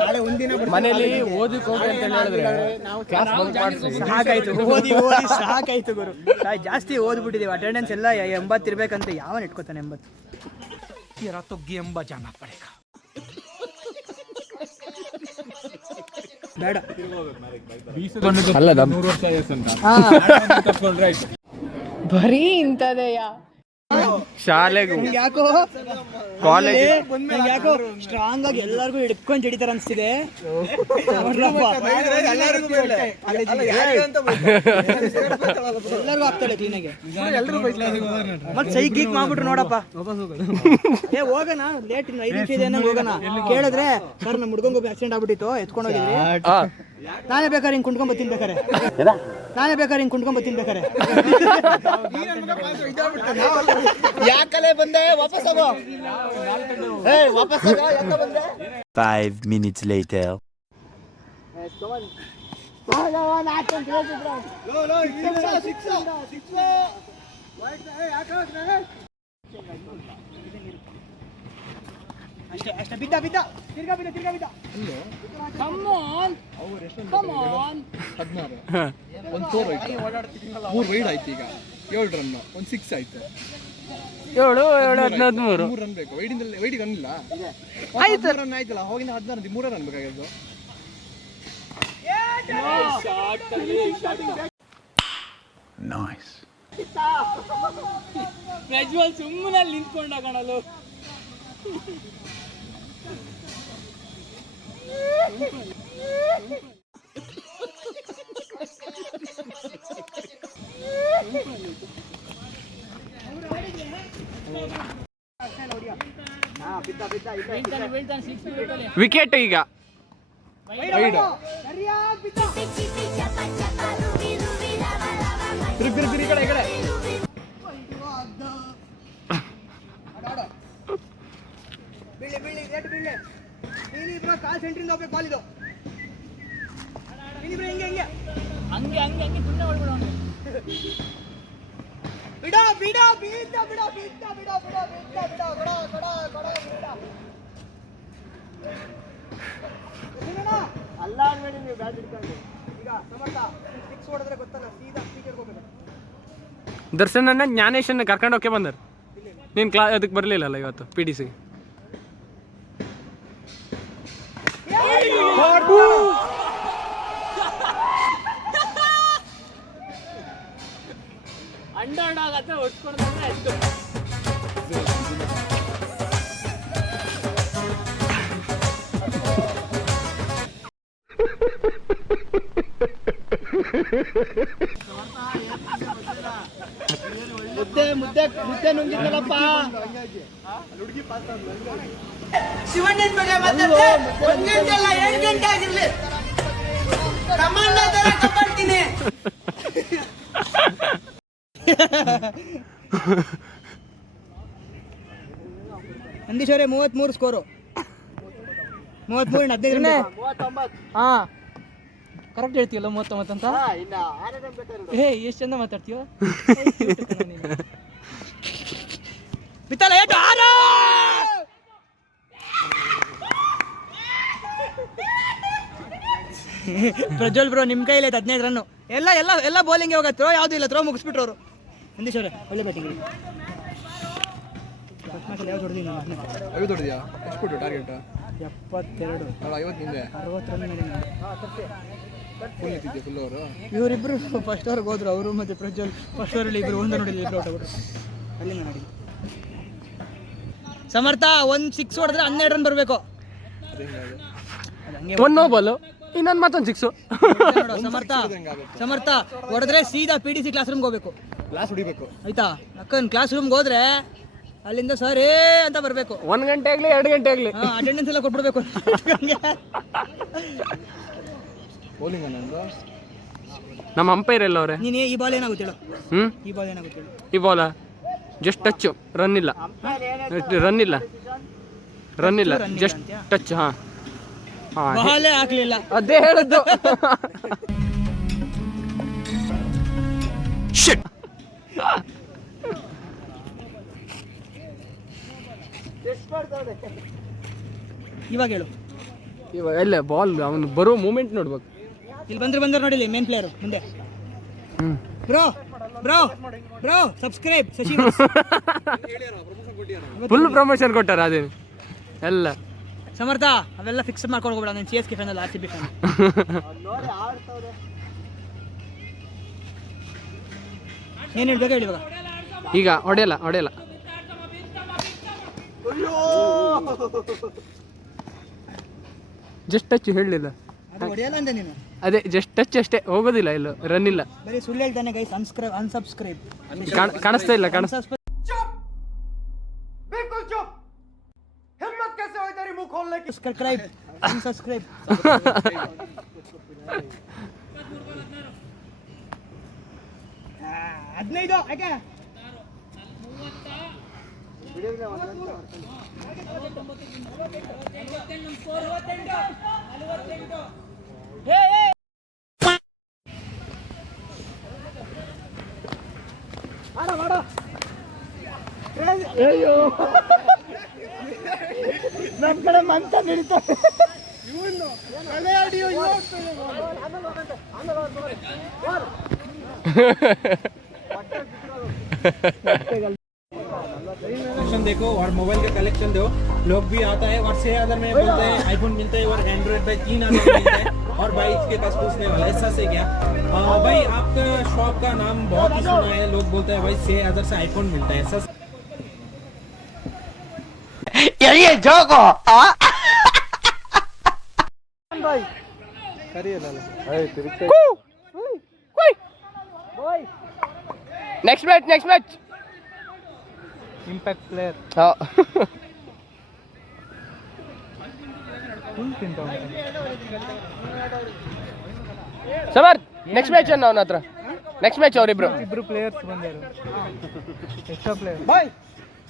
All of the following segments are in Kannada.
ನಾಳೆ ಒಂದಿನ ಮನೇಲಿ ಓದಕ್ಕೆ ಹೋಗಿ ಅಂತ ಹೇಳಿದ್ರೆ ಕ್ಲಾಸ್ ಬಂಕ್ ಮಾಡ್ತೀವಿ. ಸಾಕಾಯ್ತು, ಓದಿ ಓದಿ ಸಾಕಾಯ್ತು ಗುರು. ಜಾಸ್ತಿ ಓದ್ಬಿಟ್ಟಿದೀವಿ. ಅಟೆಂಡೆನ್ಸ್ ಎಲ್ಲ 80 ಇರ್ಬೇಕಂತ ಯಾವನ್ ಇಟ್ಕೋತಾನೆ 80. ಬೇಡ ಅಲ್ಲ ಬರೀ ಇಂಥದೆಯಾ ಶಾಲೆಗೂ ಯಾಕೋ ಕಾಲೇಜ್ ಯಾಕೋ ಸ್ಟ್ರಾಂಗ್ ಆಗಿ ಎಲ್ಲರಿಗೂ ಹಿಡ್ಕೊಂಡು ಹಿಡಿತಾರ ಅನ್ಸ್ತಿದೆ. ಎಲ್ಲರಿಗೂ ಆಗ್ತಾಳೆ ಕ್ಲೀನಾಗೆ. ಮತ್ತೆ ಸೈ ಗೀಕ್ ಮಾಡ್ಬಿಟ್ರು ನೋಡಪ್ಪ. ಹೋಗೋಣ ಲೇಟ್ 5 ನಿಮಿಷ ಇದೆ ಅನ್ನೋ ಹೋಗೋಣ. ಕೇಳಿದ್ರೆ ಸರ್ ನಮ್ಮ ಹುಡ್ಗಂಗೊಬ್ಬ ಆಕ್ಸಿಡೆಂಟ್ ಆಗ್ಬಿಟ್ಟಿತ್ತು, ಎತ್ಕೊಂಡು ಹೋಗಿದ್ರಿ. ನಾನೇ ಬೇಕಾದ್ರೆ ಹಿಂಗೆ ಕುಂಟ್ಕೊಂಡ್ ಬರ್ತೀನಿ ಬೇಕಾರೆ. ಯಾಕಲೆ ಬಂದೆ? ವಾಪಸ್ ಹೋಗೋ. 5 minutes later. ಅಷ್ಟೇ ಬಿದ್ದ ತಿರ್ಗಾ ಬಿದ್ದ. ಕಮ್ ಆನ್ 16 ಒಂದು 4 ಆಯ್ತು, 3 ವೈಡ್ ಆಯ್ತು. ಈಗ 7 ರನ್, ಒಂದು 6 ಆಯ್ತು. 7 13 3 ರನ್ ಬೇಕು. ವೈಡಿಗೆ ರನ್ ಇಲ್ಲ ಆಯ್ತು. ರನ್ ಆಯ್ತಲ್ಲ, ಹೋಗಿನ 16 3 ರನ್ ಬೇಕಾಗಿದ್ದು. Nice. ಪ್ರಜ್ವಲ್ ಸುಮ್ಮನೆ ನಿಂತ್ಕೊಂಡ ಕಾಣಲು. ವಿಕೆಟ್ ಈಗ ತಿರುಗಿ ಕಡೆ ಕಾಲ್ ಸೆಂಟ್ರಿಂದ ಹೋಗ್ಬೇಕು. ಕಾಲ್ ಇದು ಹಂಗೆ ಸುಮ್ಮನೆ ಹೊಡ್ಬಿಡೋಣ. ಅಲ್ಲಾಡ್ಬೇಡಿ ನೀವು ಬ್ಯಾಟ್ ಇಟ್ಕೊಂಡು. ಈಗ ಸಮರ್ಥ 6 ಹೊಡೆದ್ರೆ ಗೊತ್ತಲ್ಲ, ಸೀದಾ ಸ್ಪೀಕರ್ ಹೋಗ್ಬೇಕು. ದರ್ಶನನ್ನ ಜ್ಞಾನೇಶನ್ನ ಕರ್ಕೊಂಡು ಹೋಗಕ್ಕೆ ಬಂದರು. ನೀನು ಅದಕ್ಕೆ ಬರಲಿಲ್ಲಲ್ಲ ಇವತ್ತು PDC. ಅಂಡಾಡಾಗತ್ತೆ ಹೊಡ್ಸ್ಕೊಡ್ದಂದ್ರೆ ಅಷ್ಟು. ಮುದ್ದೆ ನುಂಗಿದ್ನಲ್ಲಪ್ಪ. ಶಿವಣ್ಣನ ಬಗ್ಗೆ ಮಾತಾಡ್ತೆ 1 ಗಂಟೆ ಅಲ್ಲ 2 ಗಂಟೆ ಆಗಿರ್ಲಿ ಕಮಾಂಡ ತರ ಕಬಡ್ತೀನಿ. ನಂದೀಶ್ವರೇ 33 ಸ್ಕೋರು. 33 15 ಹಾ ಕರೆಕ್ಟ್ ಹೇಳ್ತೀಯಲ್ಲ 39 ಅಂತ. ಎಷ್ಟು ಚಂದ ಮಾತಾಡ್ತೀವ. ಬಿತ್ತಲ್ಲ ಏಟು 6. ಪ್ರಜ್ವಲ್ ಬ್ರೋ ನಿಮ್ಮ ಕೈಲಿ 15 ರನ್ನು. ಎಲ್ಲ ಬೌಲಿಂಗ್ ಹೋಗ. ಥ್ರೋ ಯಾವ್ದು ಇಲ್ಲ, ಥ್ರೋ ಮುಗಿಸ್ಬಿಟ್ರು ಅವರು. ನಂದೀಶ್ವರೇ ಒಳ್ಳೆ ಬ್ಯಾಟಿಂಗ್. ಯಾವ್ದು ಹೊಡೆದಿ ನಾನು 50 ಹೊಡೆದಿಯಾ? ಎಷ್ಟು ಕೊಟ್ಟು ಟಾರ್ಗೆಟ್? 72 ಅಲ್ಲ 50 ಹಿಂದೆ 60 ರನ್ ಮೇಲೆ ಫುಲ್ ಇದ್ದಿದ್ದೆ ಫುಲ್ ಅವರು. ಇವರಿಬ್ರು ಫಸ್ಟ್ ಓವರ್ಗೆ ಹೋದ್ರು. ಅವರು ಮತ್ತೆ ಪ್ರಜ್ವಲ್ ಫಸ್ಟ್ ಓವರಲ್ಲಿ ಇಬ್ರು ಒಂದ ನೋಡಿದ್ರು, ಇಬ್ರು ಔಟ್ ಆಗ್ಬಿಟ್ರು. ಅಲ್ಲಿಂದ ನೋಡಿ ಸಮರ್ಥ 1 6 ಹೊಡೆದ್ರೆ 12 ರನ್ ಬರಬೇಕು. 1 ನೋ ಬಾಲು, ಇನ್ನೊಂದು ಮತ್ತೊಂದು 6. ಸಮರ್ಥ ಹೊಡೆದ್ರೆ ಸೀದಾ PDC ಕ್ಲಾಸ್ ರೂಮ್ಗೆ ಹೋಗ್ಬೇಕು. ಕ್ಲಾಸ್ ಹೊಡಿಬೇಕು ಆಯ್ತಾ? ಅಕ್ಕನ್ ಕ್ಲಾಸ್ ರೂಮ್ಗೆ ಹೋದ್ರೆ ಅಲ್ಲಿಂದ ಸರಿ ಅಂತ ಬರಬೇಕು. 1 ಗಂಟೆ ಆಗಲಿ 2 ಗಂಟೆ ಆಗಲಿ ಅಟೆಂಡೆನ್ಸ್ ಎಲ್ಲ ಕೊಟ್ಬಿಡ್ಬೇಕು. ಬೌಲಿಂಗ್ ಅನ್ನೋದು ನಮ್ಮ ಅಂಪೈರ್ ಎಲ್ಲ ಅವರೇ. ನೀನು ಈ ಬಾಲ್ ಏನಾಗುತ್ತೆ ಹೇಳು? ಈ ಬಾಲ್ ಏನಾಗುತ್ತೆ ಹೇಳು? ಈ ಬಾಲ ಜಸ್ಟ್ ಟಚ್ಚು, ರನ್ ಇಲ್ಲ, ಜಸ್ಟ್ ಟಚ್. ಹಾಂ ಬಾಲೇ ಹಾಕ್ಲಿಲ್ಲ, ಅದೇ ಹೇಳಿದ್ದು. ಇವಾಗ ಹೇಳು. ಇವಾಗ ಇಲ್ಲ ಬಾಲ್ ಅವನು ಬರೋ ಮೂಮೆಂಟ್ ನೋಡ್ಬೇಕು. ಇಲ್ಲಿ ಬಂದ್ರೆ ನೋಡಿ ಮೇನ್ ಪ್ಲೇಯರ್ ಮುಂದೆ. Bro bro bro subscribe Shashi full promotion ಕೊಟ್ಟಾರ ಅದೇನು ಎಲ್ಲ. ಸಮರ್ಥ ಅವೆಲ್ಲ ಫಿಕ್ಸ್ ಮಾಡ್ಕೊಂಡು ಹೋಗ್ಬೇಡ. ನಾನು CSK ಫ್ಯಾನ್ ಅಲ್ಲ, RCB ಫ್ಯಾನ್. ಏನು ಹೇಳ್ಬೇಕು ಹೇಳಿ ಇವಾಗ. ಈಗ ಹೊಡೆಯಲ್ಲ ಜಸ್ಟ್ ಟಚ್ ಹೇಳಲಿಲ್ಲ. ಅದು ಹೊಡೆಯಲ್ಲ ಅಂದೆ ನೀನು. ಅದೇ ಜಸ್ಟ್ ಟಚ್ ಅಷ್ಟೇ, ಹೋಗೋದಿಲ್ಲ, ಇಲ್ಲ ರನ್ ಇಲ್ಲ. ಬರೀ ಸುಳ್ಳು ಹೇಳ್ತಾನೆ ಗೈಸ್. ಅನ್ಸಬ್ಸ್ಕ್ರೈಬ್ ಕಾಣಿಸ್ತಾ ಇಲ್ಲ. बिल्कुल चुप। हिम्मत कैसे हुई तेरी मुंह खोलने की? Subscribe unsubscribe. 15 ಯಾಕೆ ನಮ್ಮ ಕಡೆ ಮಂತ ನಡೀತಾರೆ. कलेक्शन देखो और मोबाइल का कलेक्शन दो. लोग भी आता है और 6,000 में बोलते हैं आईफोन मिलता है और एंड्रॉइड भाई 3,000 मिलता है और भाई इसके पास पूछने वाला है ऐसा से क्या. भाई आपका शॉप का नाम बहुत ही सुना है. लोग बोलते हैं भाई 6,000 से आईफोन मिलता है ऐसा. ये जोको next match impact player. Samar next match ಅನ್ನ ಅವನ ಹತ್ರ. ನೆಕ್ಸ್ಟ್ ಮ್ಯಾಚ್ ಅವರಿಬ್ರು ಪ್ಲೇಯರ್ಸ್ ಬಂದರು. ಎಕ್ಸ್ಟ್ರಾ ಪ್ಲೇಯರ್ ಬಾಯ್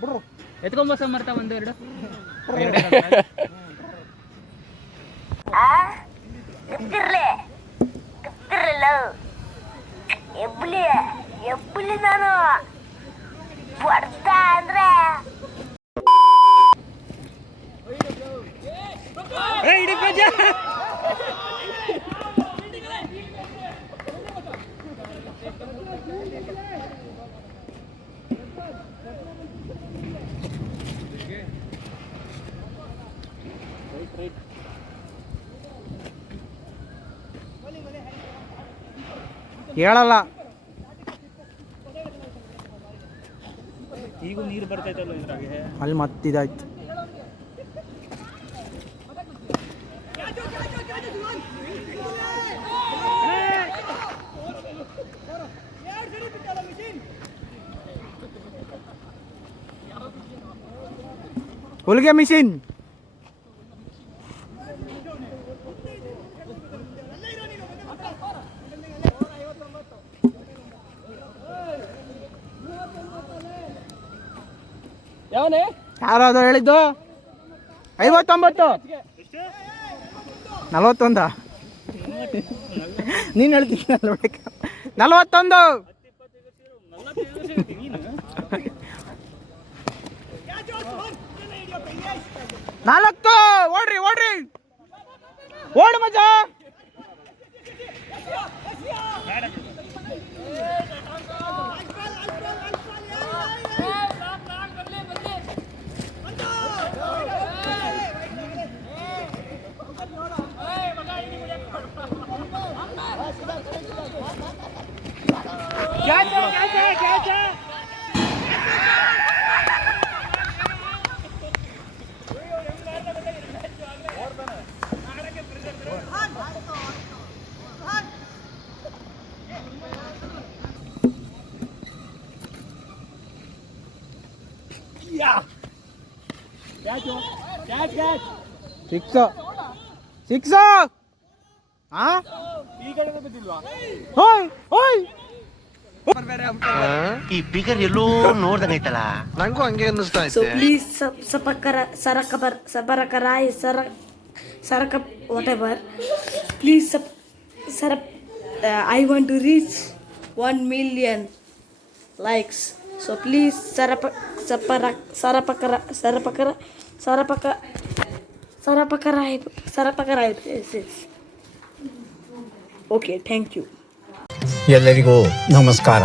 ಬಿಡ್ರು ಎತ್ಕೊಂಬ ಸಮರ್ಥ ಒಂದೆರಡು. ಎಬ್ಬುಲಿ ನಾನು ಬರ್ತಾ ಅಂದ್ರೆ ಹೇಳಲ್ಲ. ಈಗ ನೀರು ಬರ್ತೈತಲ್ಲ ಇದ್ರಾಗೆ. ಅಲ್ಲಿ ಮತ್ತಿದಾಯ್ತು. ಹೊಲಿಗೆ ಮಿಷಿನ್. ಯಾರಾದ್ರು ಹೇಳಿದ್ದು 59 41 ನೀನು ಹೇಳ್ತೀನಿ 41 4 ಓಡ್ರಿ ಓಡು ಮಜಾ. ಸಿಕ್ಸ್ ಈ ಫಿಗರ್ ಎಲ್ಲೋ ನೋಡ್ದಂಗೈತಲ್ಲ ನಂಗೂ ಹಂಗೆ ಅನ್ನಿಸ್ತಾ ಸೊ ಪ್ಲೀಸ್ ಸಬರಕರಾಯ್ ಸರಕ whatever please I want to reach 1 million likes so please Sarapakara. Yes. Okay, thank you. ಎಲ್ಲರಿಗೂ ನಮಸ್ಕಾರ.